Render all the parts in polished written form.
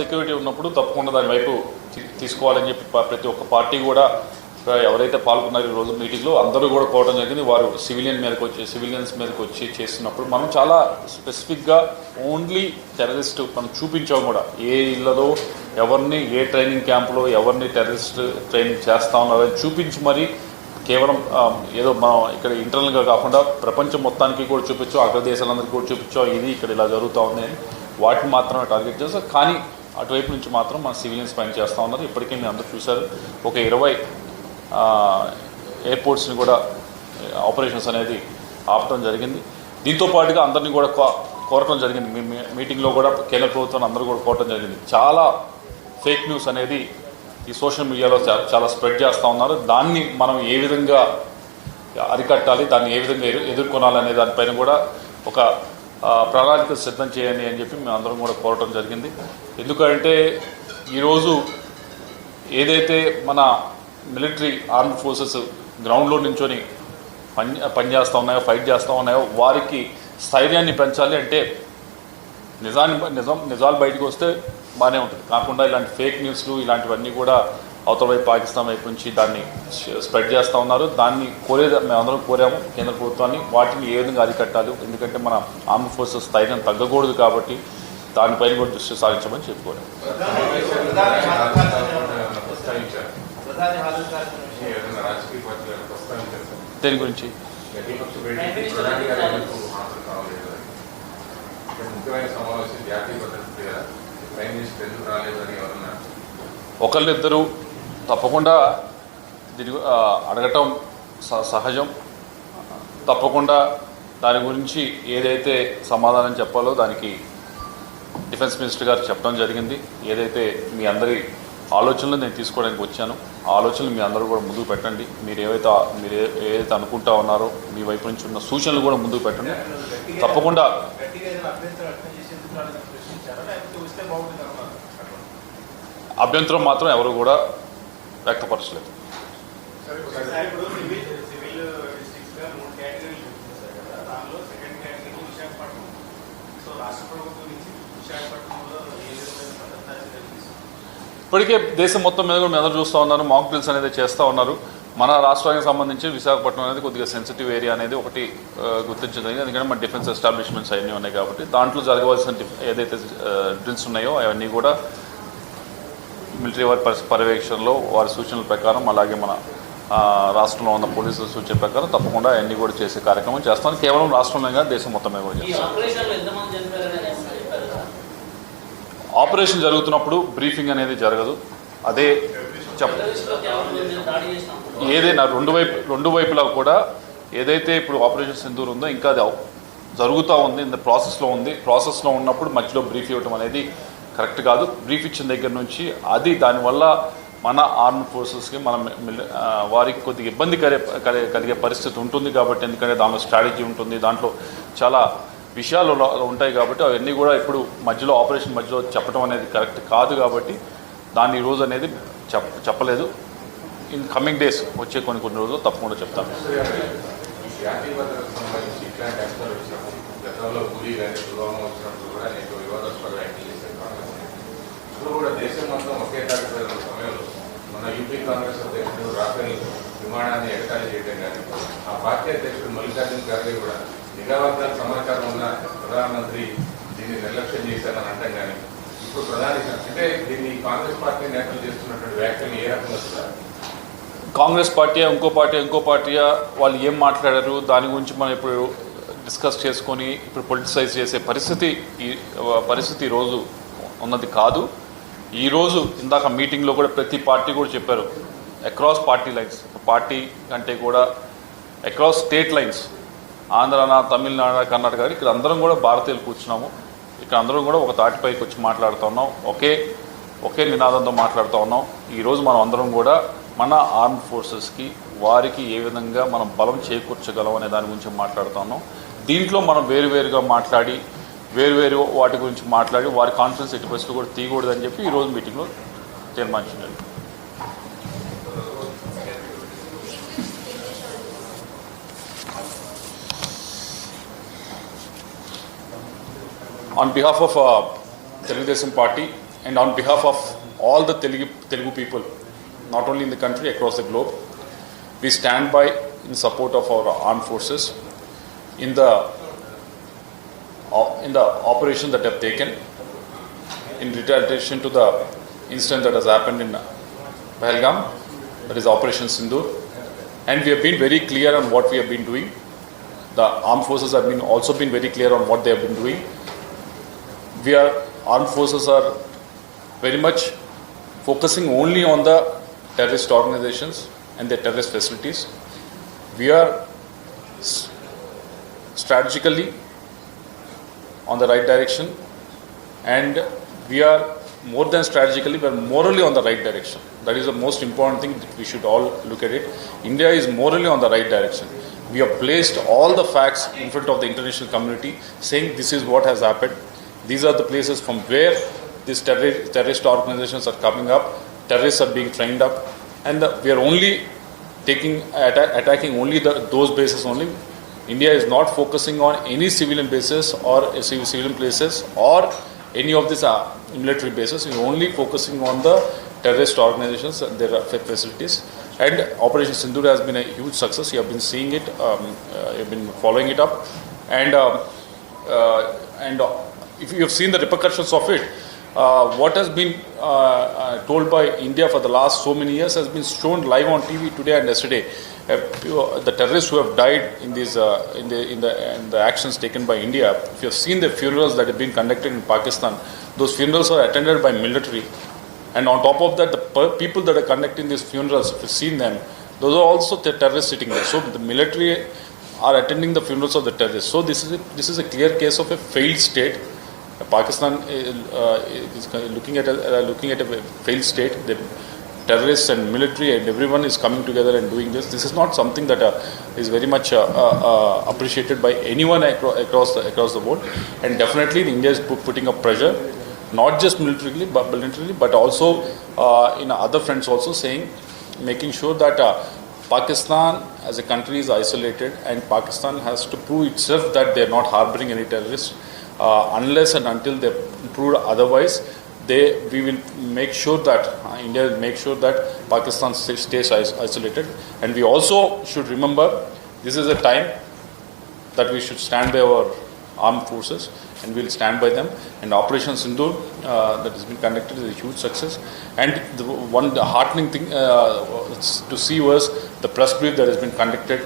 సెక్యూరిటీ ఉన్నప్పుడు తప్పకుండా దాని వైపు తీసుకోవాలని చెప్పి ప్రతి ఒక్క పార్టీ కూడా ఎవరైతే పాల్గొన్నారో ఈ రోజు మీటింగ్లో అందరూ కూడా కోవడం జరిగింది. వారు సివిలియన్స్ మీదకి వచ్చి చేస్తున్నప్పుడు మనం చాలా స్పెసిఫిక్గా ఓన్లీ టెర్రరిస్ట్ మనం చూపించాం కూడా. ఏ ఇళ్లలో ఎవరిని ఏ ట్రైనింగ్ క్యాంపులో ఎవరిని టెర్రరిస్ట్ ట్రైనింగ్ చేస్తా ఉన్నారని చూపించి మరి కేవలం ఏదో మనం ఇక్కడ ఇంటర్నల్గా కాకుండా ప్రపంచం మొత్తానికి కూడా చూపించాం, అగ్ర దేశాలందరికీ కూడా చూపించాం ఇది ఇక్కడ ఇలా జరుగుతూ ఉంది అని. వాటిని మాత్రమే టార్గెట్ చేస్తాం. కానీ అటువైపు నుంచి మాత్రం మన సివిలియన్స్ పైన చేస్తూ ఉన్నారు. ఇప్పటికే మీరు అందరూ చూశారు, ఒక 20 ఎయిర్పోర్ట్స్ని కూడా ఆపరేషన్స్ అనేది ఆపడం జరిగింది. దీంతో పాటుగా అందరినీ కూడా కోరటం జరిగింది. మీటింగ్లో కూడా కేంద్ర ప్రభుత్వాన్ని అందరూ కూడా కోరటం జరిగింది. చాలా ఫేక్ న్యూస్ అనేది ఈ సోషల్ మీడియాలో చాలా స్ప్రెడ్ చేస్తూ ఉన్నారు. దాన్ని మనం ఏ విధంగా అరికట్టాలి, దాన్ని ఏ విధంగా ఎదుర్కొనాలనే దానిపైన కూడా ఒక ప్రణాళిక సిద్ధం చేయండి అని చెప్పి మేము అందరం కూడా కోరటం జరిగింది. ఎందుకంటే ఈరోజు ఏదైతే మన మిలిటరీ ఆర్మ్డ్ ఫోర్సెస్ గ్రౌండ్లో నించొని పనిచేస్తూ ఉన్నాయో, ఫైట్ చేస్తూ ఉన్నాయో, వారికి స్థైర్యాన్ని పెంచాలి. అంటే నిజాలు బయటకు వస్తే బాగానే ఉంటుంది, కాకుండా ఇలాంటి ఫేక్ న్యూస్లు ఇలాంటివన్నీ కూడా అవతల వైపు పాకిస్తాన్ వైపు నుంచి దాన్ని స్ప్రెడ్ చేస్తూ ఉన్నారు. దాన్ని మేమందరం కోరాము కేంద్ర ప్రభుత్వాన్ని, వాటిని ఏ విధంగా అరికట్టాలి. ఎందుకంటే మన ఆర్మ్డ్ ఫోర్సెస్ స్థైర్యం తగ్గకూడదు కాబట్టి దానిపైన కూడా దృష్టి సారించమని చెప్పుకోవాలి. దేని గురించి ఒకళ్ళిద్దరూ తప్పకుండా అడగటం సహజం. తప్పకుండా దాని గురించి ఏదైతే సమాధానం చెప్పాలో దానికి డిఫెన్స్ మినిస్టర్ గారు చెప్పడం జరిగింది. ఏదైతే మీ అందరి ఆలోచనలు నేను తీసుకోవడానికి వచ్చాను, ఆ ఆలోచనలు మీ అందరూ కూడా ముందుకు పెట్టండి. మీరు ఏదైతే అనుకుంటా ఉన్నారో మీ వైపు నుంచి ఉన్న సూచనలు కూడా ముందుకు పెట్టండి. తప్పకుండా అభ్యంతరం మాత్రం ఎవరు కూడా వ్యక్తపరచలేదు. ఇప్పటికే దేశం మొత్తం మీద కూడా అందరూ చూస్తూ ఉన్నారు, మాక్ డ్రిల్స్ అనేది చేస్తూ ఉన్నారు. మన రాష్ట్రానికి సంబంధించి విశాఖపట్నం అనేది కొద్దిగా సెన్సిటివ్ ఏరియా అనేది ఒకటి గుర్తించడం. ఎందుకంటే మన డిఫెన్స్ ఎస్టాబ్లిష్మెంట్స్ అవన్నీ ఉన్నాయి కాబట్టి దాంట్లో జరగవలసిన ఏదైతే డ్రిల్స్ ఉన్నాయో అవన్నీ కూడా మిలిటరీ వారి పర్యవేక్షణలో వారి సూచనల ప్రకారం, అలాగే మన రాష్ట్రంలో ఉన్న పోలీసుల సూచన ప్రకారం తప్పకుండా అవన్నీ కూడా చేసే కార్యక్రమం చేస్తాం. కేవలం రాష్ట్రంలో కాదు దేశం మొత్తం మీద కూడా చేస్తాం. ఆపరేషన్ జరుగుతున్నప్పుడు బ్రీఫింగ్ అనేది జరగదు. అదే ఏదైనా రెండు వైపులా కూడా ఏదైతే ఇప్పుడు ఆపరేషన్ సింధూర్ ఉందో ఇంకా అది జరుగుతూ ఉంది, ప్రాసెస్లో ఉన్నప్పుడు మధ్యలో బ్రీఫ్ ఇవ్వడం అనేది కరెక్ట్ కాదు. బ్రీఫ్ ఇచ్చిన దగ్గర నుంచి అది దానివల్ల మన ఆర్మ్డ్ ఫోర్సెస్కి వారికి కొద్దిగా ఇబ్బంది కలిగే పరిస్థితి ఉంటుంది కాబట్టి, ఎందుకంటే దానిలో స్ట్రాటజీ ఉంటుంది, దాంట్లో చాలా విషయాలు ఉంటాయి కాబట్టి అవన్నీ కూడా ఇప్పుడు ఆపరేషన్ మధ్యలో చెప్పడం అనేది కరెక్ట్ కాదు. కాబట్టి దాన్ని ఈరోజు అనేది చెప్పలేదు. ఇన్ కమింగ్ డేస్ వచ్చే కొన్ని రోజులు తప్పకుండా చెప్తాను. దేశం మొత్తం ఒకే సమయంలో మన యూపీ కాంగ్రెస్ అధ్యక్షుడు రాఫెల్ విమానాన్ని ఎగతాళి చేయడం కానీ, ఆ పార్టీ అధ్యక్షుడు మల్లికార్జున ఖర్గే కూడా నిఘావర్గాల సమాచారం ఉన్న ప్రధానమంత్రి దీన్ని నిర్లక్ష్యం చేశారని అంటాం. కానీ ఇప్పుడు ప్రధాని అంటే దీన్ని కాంగ్రెస్ పార్టీ నేతలు చేస్తున్నటువంటి వ్యాఖ్యలు ఏ రకంగా చూడాలి? కాంగ్రెస్ పార్టీ ఇంకో పార్టీయా వాళ్ళు ఏం మాట్లాడారు దాని గురించి మనం ఇప్పుడు డిస్కస్ చేసుకొని ఇప్పుడు పొలిటిసైజ్ చేసే పరిస్థితి ఈరోజు ఉన్నది కాదు. ఈరోజు ఇందాక మీటింగ్లో కూడా ప్రతి పార్టీ కూడా చెప్పారు, అక్రాస్ పార్టీ లైన్స్, పార్టీ కంటే కూడా అక్రాస్ స్టేట్ లైన్స్, ఆంధ్రాన, తమిళనాడు, కర్ణాటక, ఇక్కడ అందరం కూడా భారతీయులు కూర్చున్నాము. ఇక్కడ అందరం కూడా ఒక తాటిపైకి వచ్చి మాట్లాడుతూ ఉన్నాం, ఒకే నినాదంతో మాట్లాడుతూ ఉన్నాం. ఈరోజు మనం అందరం కూడా మన ఆర్మ్డ్ ఫోర్సెస్కి వారికి ఏ విధంగా మనం బలం చేకూర్చగలం అనే దాని గురించి మాట్లాడుతూ ఉన్నాం. దీంట్లో మనం వేరువేరుగా మాట్లాడి వేరు వాటి గురించి మాట్లాడి వారి కాన్ఫిడెన్స్ ఎట్టి పరిస్థితులు కూడా తీయకూడదని చెప్పి ఈరోజు మీటింగ్లో తీర్మానించారు. On behalf of Telugu Desam Party, and on behalf of all the Telugu people, not only in the country, across the globe, we stand by in support of our armed forces in the operation that have taken in retaliation to the incident that has happened in Pahalgam, that is Operation Sindoor. And we have been very clear on what we have been doing. The armed forces have also been very clear on what they have been doing. Armed forces are very much focusing only on the terrorist organizations and their terrorist facilities. We are strategically on the right direction, and we are more than strategically, we are morally on the right direction. That is the most important thing that we should all look at it. India is morally on the right direction. We have placed all the facts in front of the international community saying this is what has happened. These are the places from where these terrorist organizations are coming up. Terrorists are being trained up, and we are only attacking only those bases only. India is not focusing on any civilian bases or civilian places or any of these military bases. We are only focusing on the terrorist organizations and their facilities. And Operation Sindoor has been a huge success. You have been seeing it, you have been following it up, and if you have seen the repercussions of it, what has been told by India for the last so many years has been shown live on TV today and yesterday. The terrorists who have died in these in the actions taken by India. If you have seen the funerals that have been conducted in Pakistan, those funerals are attended by military, and on top of that, the people that are conducting these funerals, if you've seen them, those are also the terrorists sitting there. So the military are attending the funerals of the terrorists. So this is a clear case of a failed state. Pakistan is looking at a failed state. The terrorists and military and everyone is coming together and doing this. This is not something that is very much appreciated by anyone across the world. And definitely India is putting up pressure, not just militarily, but also in other fronts also, making sure that Pakistan as a country is isolated, and Pakistan has to prove itself that they are not harboring any terrorists. Unless and until they prove otherwise, we will make sure that India will make sure that Pakistan stays isolated. And we also should remember this is a time that we should stand by our armed forces, and we will stand by them. And Operation Sindoor that has been conducted is a huge success. And the heartening thing to see was the press brief that has been conducted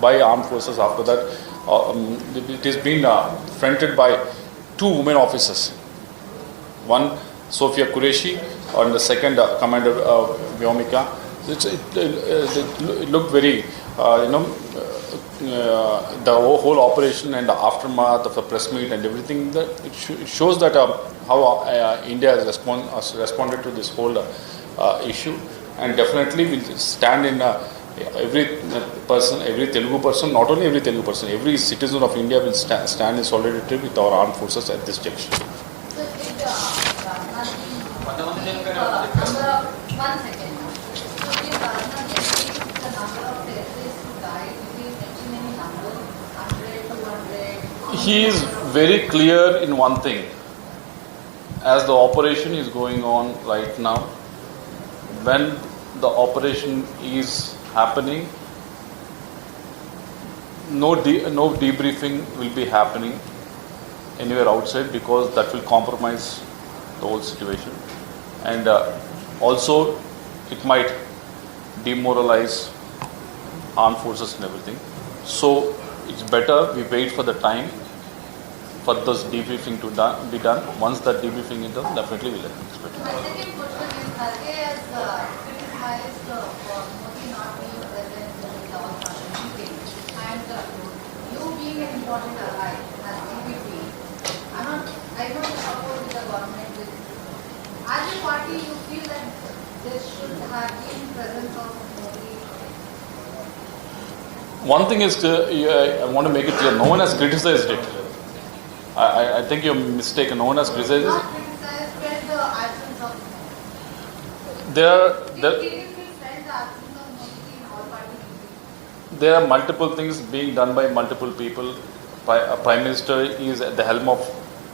by armed forces after that. It has been fronted by two women officers. One, Sophia Qureshi, and the second, Commander Vyomika. It looked very, the whole operation and the aftermath of the press meet and everything. That it shows that how India has responded to this whole issue, and definitely will stand in. Every Telugu person, not only every Telugu person, every citizen of India will stand in solidarity with our armed forces at this junction. He is very clear in one thing. As the operation is going on right now, when the operation is happening, no debriefing will be happening anywhere outside, because that will compromise the whole situation, and also it might demoralize armed forces and everything. So it's better we wait for the time for this debriefing to be done. Once that debriefing is done, definitely we'll expect it. My second question is, Kharge has criticized for Modi not being present in the Lavu meeting, and you being an important ally as TDP, I don't support the government with. As a party, you feel that there should have been presence of Modi? One thing is, I want to make it clear, no one has criticized it. I think you're mistaken. No one has criticized it. Not criticized, felt the absence of Modi. There are multiple things being done by multiple people. Prime Minister is at the helm of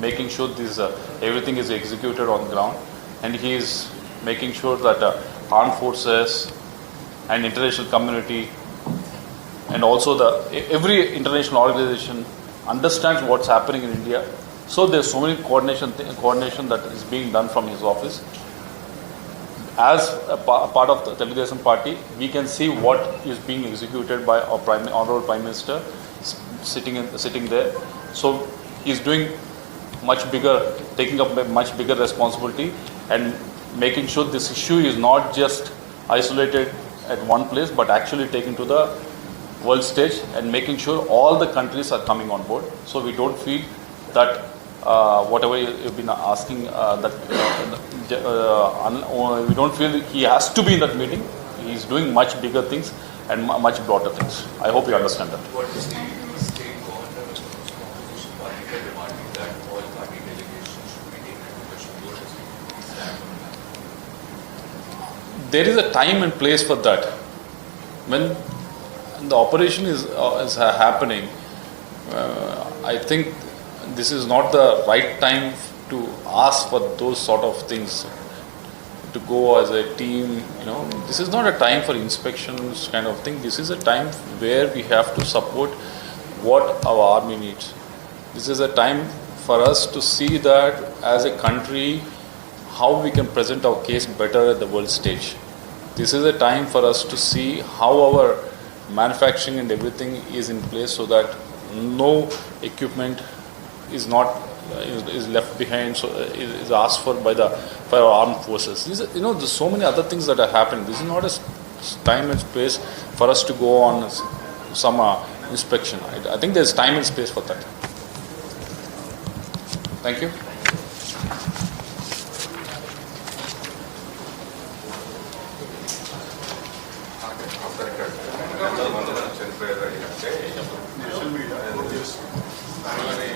making sure everything is executed on the ground. and he is making sure that armed forces and international community and also every international organization understands what's happening in India. So there's so many coordination that is being done from his office. As a part of the Telugu Desam party, we can see what is being executed by our Honorable Prime Minister sitting there. So he's doing taking up a much bigger responsibility and making sure this issue is not just isolated at one place, but actually taken to the world stage and making sure all the countries are coming on board. So we don't feel that whatever you've been asking, we don't feel he has to be in that meeting. He's doing much bigger things and much broader things. I hope you understand that. What is the state governor of opposition party demanding that all party delegations should be taken to question? What is the stand on that? There is a time and place for that. When the operation is happening, I think this is not the right time to ask for those sort of things, to go as a team. This is not a time for inspections kind of thing. This is a time where we have to support what our army needs. This is a time for us to see that as a country how we can present our case better at the world stage. This is a time for us to see how our manufacturing and everything is in place so that no equipment is left behind, so is asked for by our armed forces. There's so many other things that are happening. This is not a time and space for us to go on some inspection. I think there's time and space for that. Thank you. చనిపోయారు అంటే